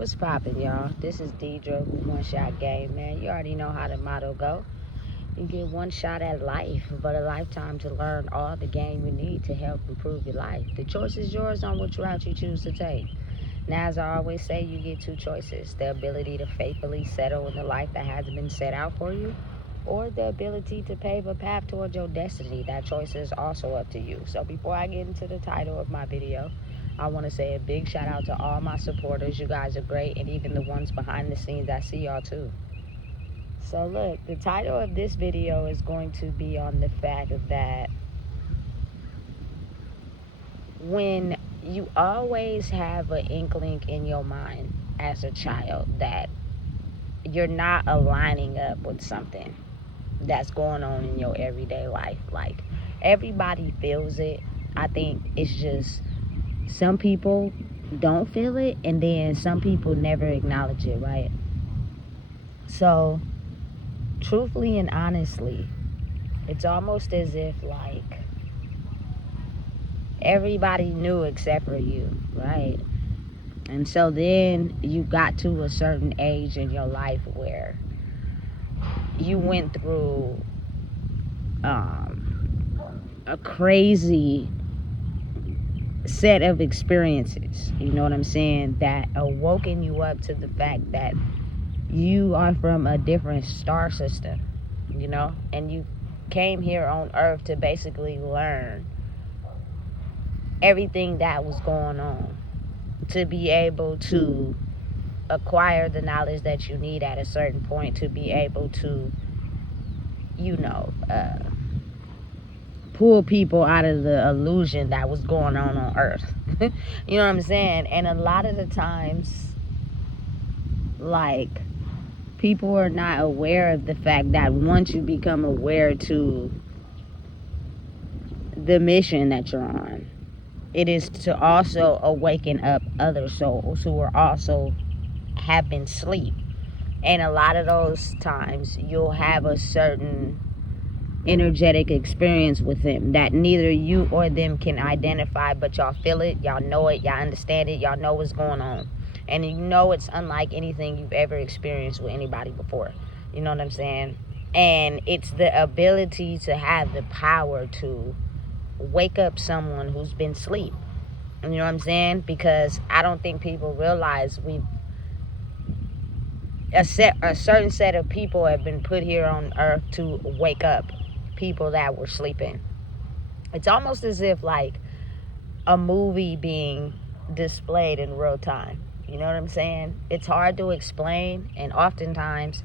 What's poppin', y'all? This is Deidre with One Shot Game, man. You already know how the motto go. You get one shot at life, but a lifetime to learn all the game you need to help improve your life. The choice is yours on which route you choose to take. Now, as I always say, you get two choices. The ability to faithfully settle in the life that has been set out for you, or the ability to pave a path towards your destiny. That choice is also up to you. So before I get into the title of my video, I want to say a big shout out to all my supporters. You guys are great, and even the ones behind the scenes, I see y'all too. So look, the title of this video is going to be on the fact that when you always have an inkling in your mind as a child that you're not aligning up with something that's going on in your everyday life. Like, everybody feels it. I think it's just some people don't feel it, and then some people never acknowledge it, right? So, truthfully and honestly, it's almost as if, like, everybody knew except for you, right? And so then you got to a certain age in your life where you went through a crazy set of experiences, you know what I'm saying, that awoken you up to the fact that you are from a different star system, you know, and you came here on Earth to basically learn everything that was going on, to be able to acquire the knowledge that you need at a certain point to be able to, you know, pull people out of the illusion that was going on Earth. You know what I'm saying? And a lot of the times, like, people are not aware of the fact that once you become aware to the mission that you're on, it is to also awaken up other souls who are also have been asleep. And a lot of those times you'll have a certain energetic experience with them that neither you or them can identify, but y'all feel it, y'all know it, y'all understand it, y'all know what's going on, and you know it's unlike anything you've ever experienced with anybody before. You know what I'm saying? And it's the ability to have the power to wake up someone who's been asleep. You know what I'm saying? Because I don't think people realize a certain set of people have been put here on Earth to wake up people that were sleeping. It's almost as if, like, a movie being displayed in real time. You know what I'm saying? It's hard to explain, and oftentimes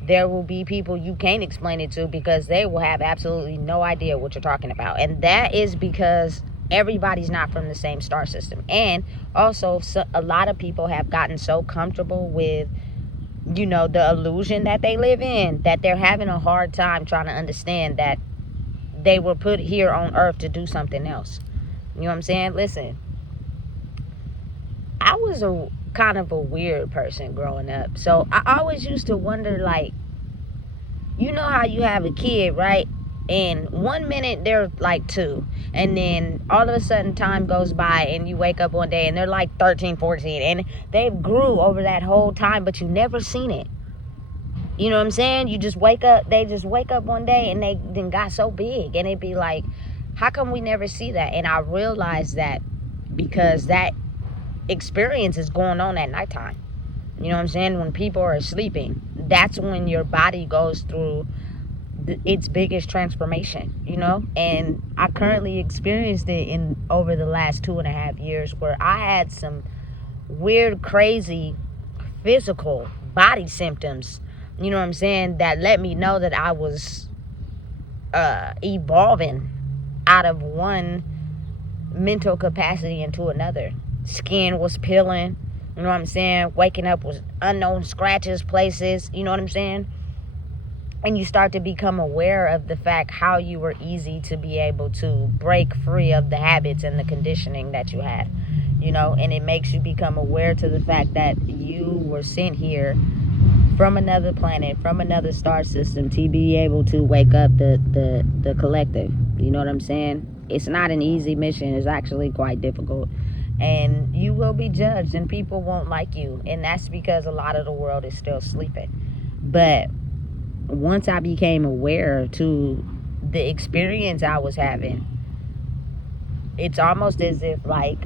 there will be people you can't explain it to because they will have absolutely no idea what you're talking about. And that is because everybody's not from the same star system. And also, a lot of people have gotten so comfortable with, you know, the illusion that they live in, that they're having a hard time trying to understand that they were put here on Earth to do something else. You know what I'm saying? Listen, I was a kind of a weird person growing up. So I always used to wonder, like, you know how you have a kid, right? And 1 minute they're like 2, and then all of a sudden time goes by and you wake up one day and they're like 13, 14, and they've grew over that whole time, but you never seen it. You know what I'm saying? You just wake up, they just wake up one day and they then got so big, and it'd be like, how come we never see that? And I realized that because that experience is going on at nighttime. You know what I'm saying? When people are sleeping, that's when your body goes through its biggest transformation, you know. And I currently experienced it in over the last 2.5 years, where I had some weird, crazy physical body symptoms, you know what I'm saying, that let me know that I was evolving out of one mental capacity into another. Skin was peeling, you know what I'm saying, waking up with unknown scratches places, you know what I'm saying. And you start to become aware of the fact how you were easy to be able to break free of the habits and the conditioning that you had, you know. And it makes you become aware to the fact that you were sent here from another planet, from another star system, to be able to wake up the collective. You know what I'm saying? It's not an easy mission. It's actually quite difficult. and you will be judged, and people won't like you, and that's because a lot of the world is still sleeping. But once I became aware to the experience I was having, it's almost as if, like,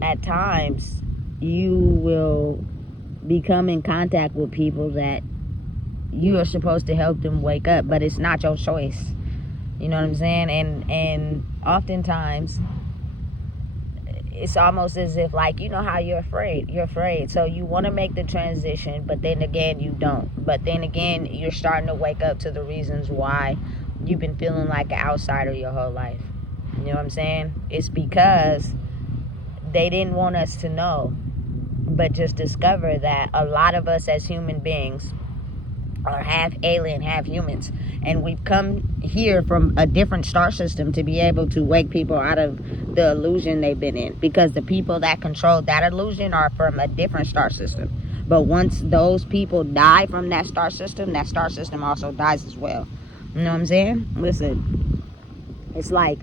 at times you will become in contact with people that you are supposed to help them wake up, but it's not your choice. You know what I'm saying? And oftentimes it's almost as if, like, you know how you're afraid, so you want to make the transition, but then again you don't. But then again, you're starting to wake up to the reasons why you've been feeling like an outsider your whole life. You know what I'm saying? It's because they didn't want us to know, but just discover that a lot of us as human beings are half alien, half humans, and we've come here from a different star system to be able to wake people out of the illusion they've been in, because the people that control that illusion are from a different star system. But once those people die from that star system also dies as well. You know what I'm saying? Listen, it's like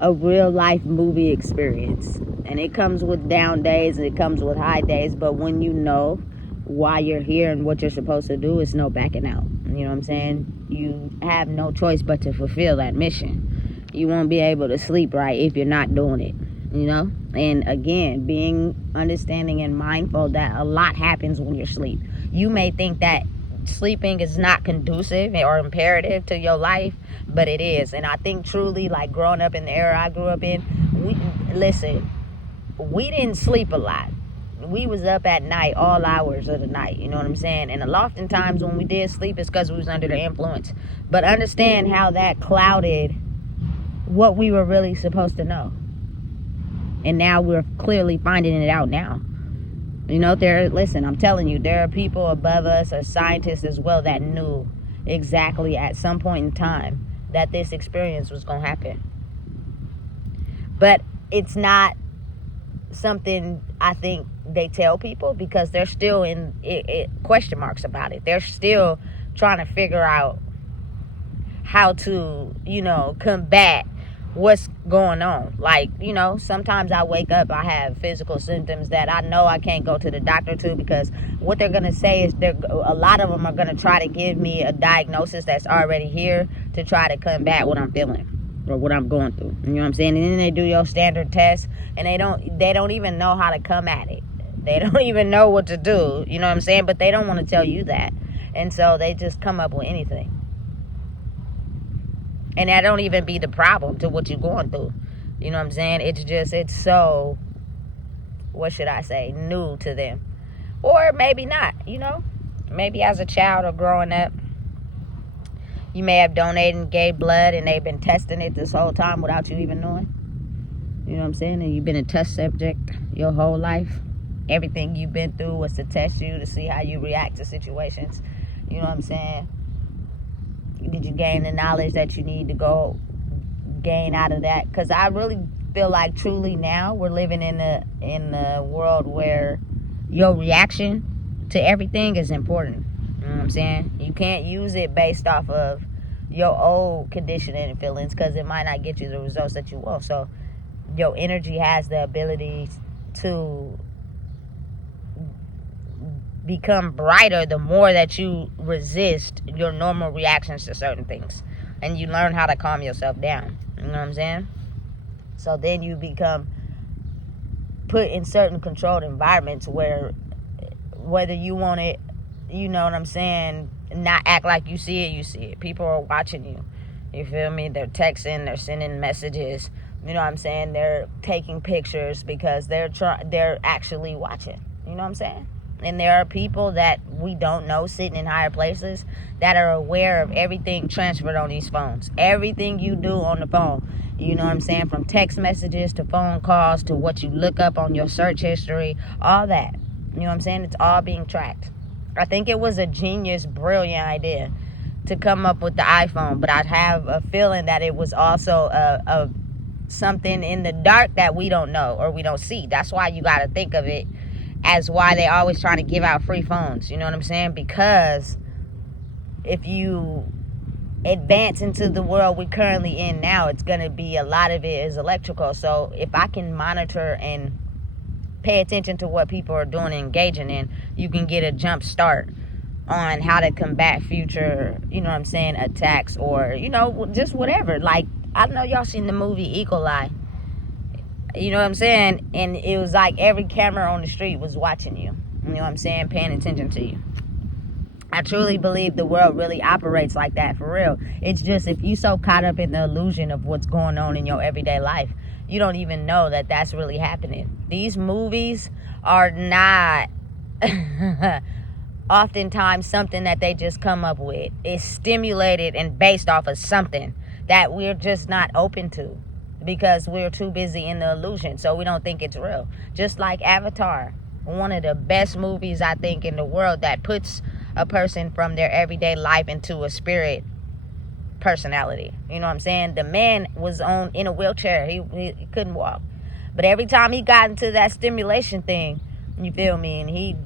a real life movie experience, and it comes with down days and it comes with high days, but when you know why you're here and what you're supposed to do, it's no backing out. You know what I'm saying? You have no choice but to fulfill that mission. You won't be able to sleep right if you're not doing it, you know? And again, being understanding and mindful that a lot happens when you sleep. You may think that sleeping is not conducive or imperative to your life, but it is. And I think truly, like, growing up in the era I grew up in, we didn't sleep a lot. We was up at night, all hours of the night, you know what I'm saying? And oftentimes when we did sleep, it's because we was under the influence. But understand how that clouded what we were really supposed to know. And now we're clearly finding it out now. You know, listen, I'm telling you, there are people above us, or scientists as well, that knew exactly at some point in time that this experience was going to happen. But it's not something I think they tell people, because they're still in question marks about it. They're still trying to figure out how to, combat what's going on. Like, sometimes I wake up, I have physical symptoms that I know I can't go to the doctor to, because what they're going to say is a lot of them are going to try to give me a diagnosis that's already here to try to combat what I'm feeling or what I'm going through. You know what I'm saying? And then they do your standard test, and they don't even know how to come at it. They don't even know what to do. You know what I'm saying? But they don't want to tell you that. And so they just come up with anything. And that don't even be the problem to what you're going through. You know what I'm saying? It's so, what should I say, new to them. Or maybe not, Maybe as a child or growing up, you may have donated and gave blood, and they've been testing it this whole time without you even knowing. You know what I'm saying? And you've been a test subject your whole life. Everything you've been through was to test you, to see how you react to situations. You know what I'm saying? Did you gain the knowledge that you need to go gain out of that? Because I really feel like truly now we're living in a world where your reaction to everything is important. You know what I'm saying? You can't use it based off of your old conditioning and feelings, because it might not get you the results that you want. So your energy has the ability to become brighter the more that you resist your normal reactions to certain things, and you learn how to calm yourself down. You know what I'm saying? So then you become put in certain controlled environments where, whether you want it, you know what I'm saying, not act like you see it. People are watching you. You feel me? They're texting, they're sending messages. You know what I'm saying? They're taking pictures because they're actually watching. You know what I'm saying? And there are people that we don't know sitting in higher places that are aware of everything transferred on these phones. Everything you do on the phone. You know what I'm saying? From text messages to phone calls to what you look up on your search history. All that. You know what I'm saying? It's all being tracked. I think it was a genius, brilliant idea to come up with the iPhone. But I have a feeling that it was also a something in the dark that we don't know or we don't see. That's why you got to think of it as why they always trying to give out free phones. You know what I'm saying? Because if you advance into the world we're currently in now, it's going to be, a lot of it is electrical. So if I can monitor and pay attention to what people are doing and engaging in, you can get a jump start on how to combat future, attacks, or, just whatever. Like, I don't know, y'all seen the movie Eagle Eye. You know what I'm saying? And it was like every camera on the street was watching you. You know what I'm saying? Paying attention to you. I truly believe the world really operates like that, for real. It's just, if you so caught up in the illusion of what's going on in your everyday life, you don't even know that that's really happening. These movies are not oftentimes something that they just come up with. It's stimulated and based off of something that we're just not open to because we're too busy in the illusion, so we don't think it's real. Just like Avatar, one of the best movies, I think, in the world, that puts a person from their everyday life into a spirit personality. You know what I'm saying? The man was in a wheelchair. He couldn't walk. But every time he got into that stimulation thing, you feel me, and he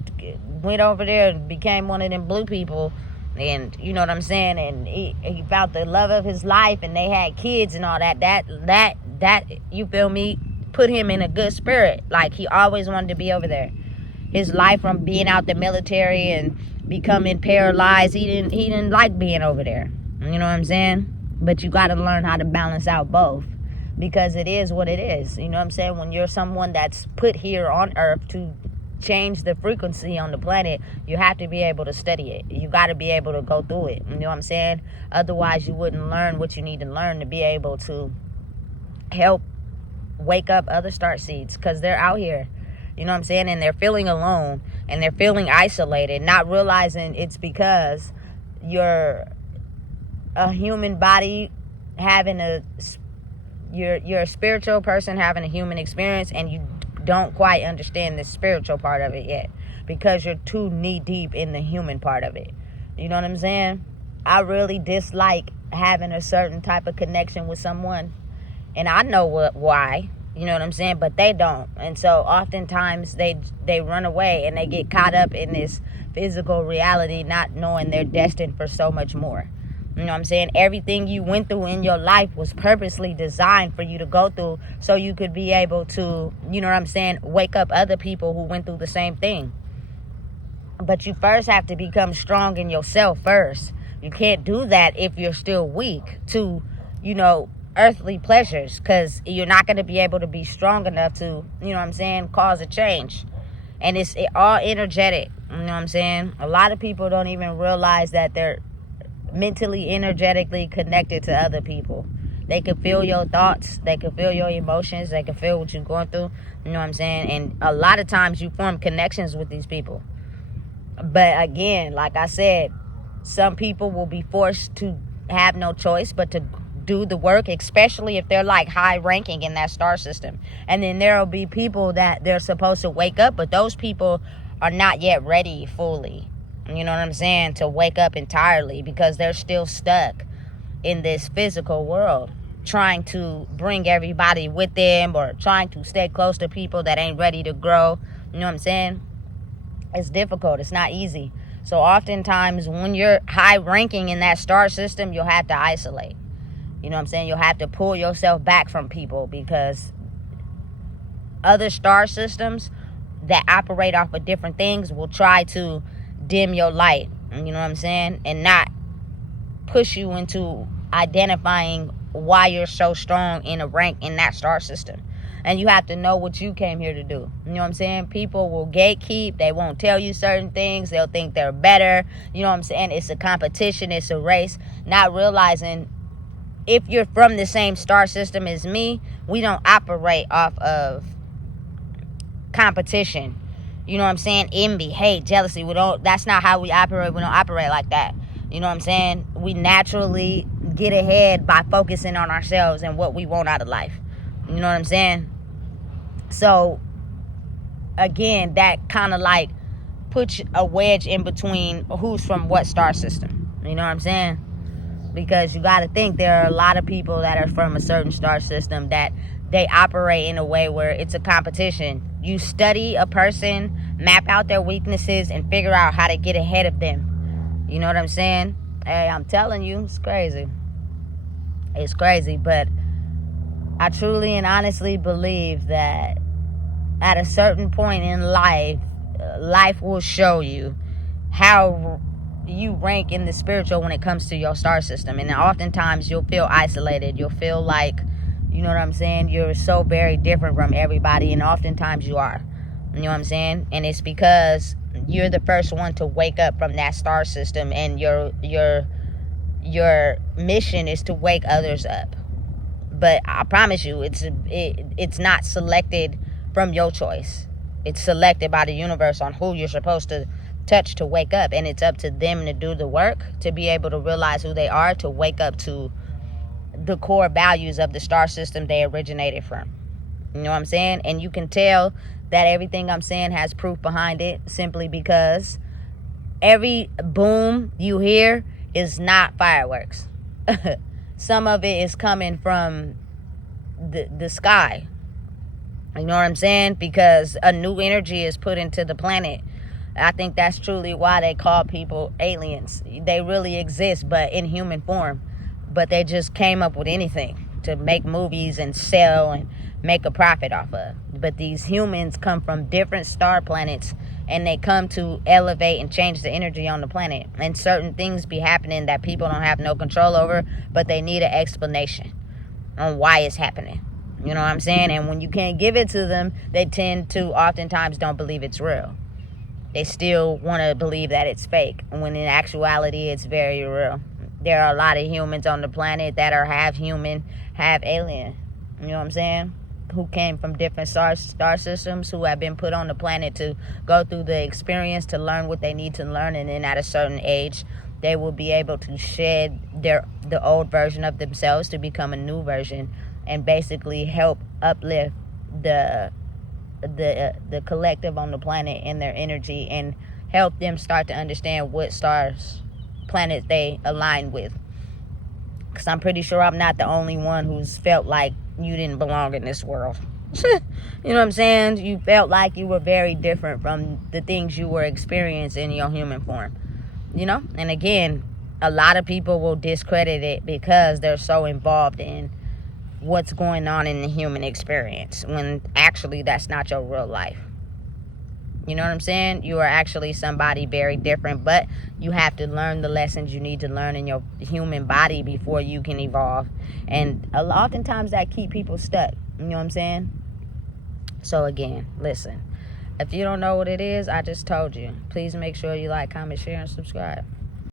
went over there and became one of them blue people, and you know what I'm saying, and he found the love of his life, and they had kids and all that, you feel me, put him in a good spirit. Like, he always wanted to be over there. His life from being out the military and becoming paralyzed, he didn't like being over there. You know what I'm saying? But you got to learn how to balance out both, because it is what it is. You know what I'm saying? When you're someone that's put here on earth to change the frequency on the planet, you have to be able to study it. You got to be able to go through it. You know what I'm saying? Otherwise, you wouldn't learn what you need to learn to be able to help wake up other star seeds, because they're out here. You know what I'm saying? And they're feeling alone, and they're feeling isolated, not realizing it's because you're a human body having you're a spiritual person having a human experience, and you don't quite understand the spiritual part of it yet because you're too knee deep in the human part of it. You know what I'm saying? I really dislike having a certain type of connection with someone, and I know why. You know what I'm saying? But they don't. And so oftentimes they run away, and they get caught up in this physical reality, not knowing they're destined for so much more. You know what I'm saying? Everything you went through in your life was purposely designed for you to go through, so you could be able to, you know what I'm saying, wake up other people who went through the same thing. But you first have to become strong in yourself first. You can't do that if you're still weak to, earthly pleasures, because you're not going to be able to be strong enough to, you know what I'm saying, cause a change. And it's all energetic. You know what I'm saying? A lot of people don't even realize that they're mentally, energetically connected to other people. They can feel your thoughts, they can feel your emotions, they can feel what you're going through. You know what I'm saying? And a lot of times you form connections with these people. But again, like I said, some people will be forced to have no choice but to do the work, especially if they're like high ranking in that star system. And then there will be people that they're supposed to wake up, but those people are not yet ready fully. You know what I'm saying? To wake up entirely, because they're still stuck in this physical world, trying to bring everybody with them, or trying to stay close to people that ain't ready to grow. You know what I'm saying? It's difficult. It's not easy. So oftentimes when you're high ranking in that star system, you'll have to isolate. You know what I'm saying? You'll have to pull yourself back from people, because other star systems that operate off of different things will try to dim your light, you know what I'm saying, and not push you into identifying why you're so strong in a rank in that star system. And you have to know what you came here to do. You know what I'm saying? People will gatekeep. They won't tell you certain things. They'll think they're better. You know what I'm saying? It's a competition. It's a race. Not realizing, if you're from the same star system as me, we don't operate off of competition. You know what I'm saying? Envy, hate, jealousy. That's not how we operate. We don't operate like that. You know what I'm saying? We naturally get ahead by focusing on ourselves and what we want out of life. You know what I'm saying? So, again, that kind of like puts a wedge in between who's from what star system. You know what I'm saying? Because you got to think, there are a lot of people that are from a certain star system that they operate in a way where it's a competition. You study a person, map out their weaknesses, and figure out how to get ahead of them. You know what I'm saying? Hey, I'm telling you, it's crazy. It's crazy, but I truly and honestly believe that at a certain point in life, life will show you how you rank in the spiritual when it comes to your star system. And oftentimes you'll feel isolated. You'll feel like, you know what I'm saying, you're so very different from everybody, and oftentimes you are. You know what I'm saying? And it's because you're the first one to wake up from that star system, and your mission is to wake others up. But I promise you, it's not selected from your choice. It's selected by the universe on who you're supposed to touch to wake up, and it's up to them to do the work, to be able to realize who they are, to wake up to the core values of the star system they originated from. You know what I'm saying? And you can tell that everything I'm saying has proof behind it, simply because every boom you hear is not fireworks. Some of it is coming from the sky. You know what I'm saying? Because a new energy is put into the planet. I think that's truly why they call people aliens. They really exist, but in human form. But they just came up with anything to make movies and sell and make a profit off of. But these humans come from different star planets, and they come to elevate and change the energy on the planet. And certain things be happening that people don't have no control over, but they need an explanation on why it's happening. You know what I'm saying? And when you can't give it to them, they tend to oftentimes don't believe it's real. They still want to believe that it's fake, when in actuality it's very real. There are a lot of humans on the planet that are half human, half alien. You know what I'm saying? Who came from different star systems, who have been put on the planet to go through the experience, to learn what they need to learn, and then at a certain age they will be able to shed the old version of themselves to become a new version, and basically help uplift the collective on the planet in their energy, and help them start to understand what planets they align with. Because I'm pretty sure I'm not the only one who's felt like you didn't belong in this world. You know what I'm saying? You felt like you were very different from the things you were experiencing in your human form. You know? And again, a lot of people will discredit it because they're so involved in what's going on in the human experience, when actually that's not your real life. You know what I'm saying? You are actually somebody very different, but you have to learn the lessons you need to learn in your human body before you can evolve. And oftentimes that keep people stuck. You know what I'm saying? So again, listen. If you don't know what it is, I just told you. Please make sure you like, comment, share, and subscribe.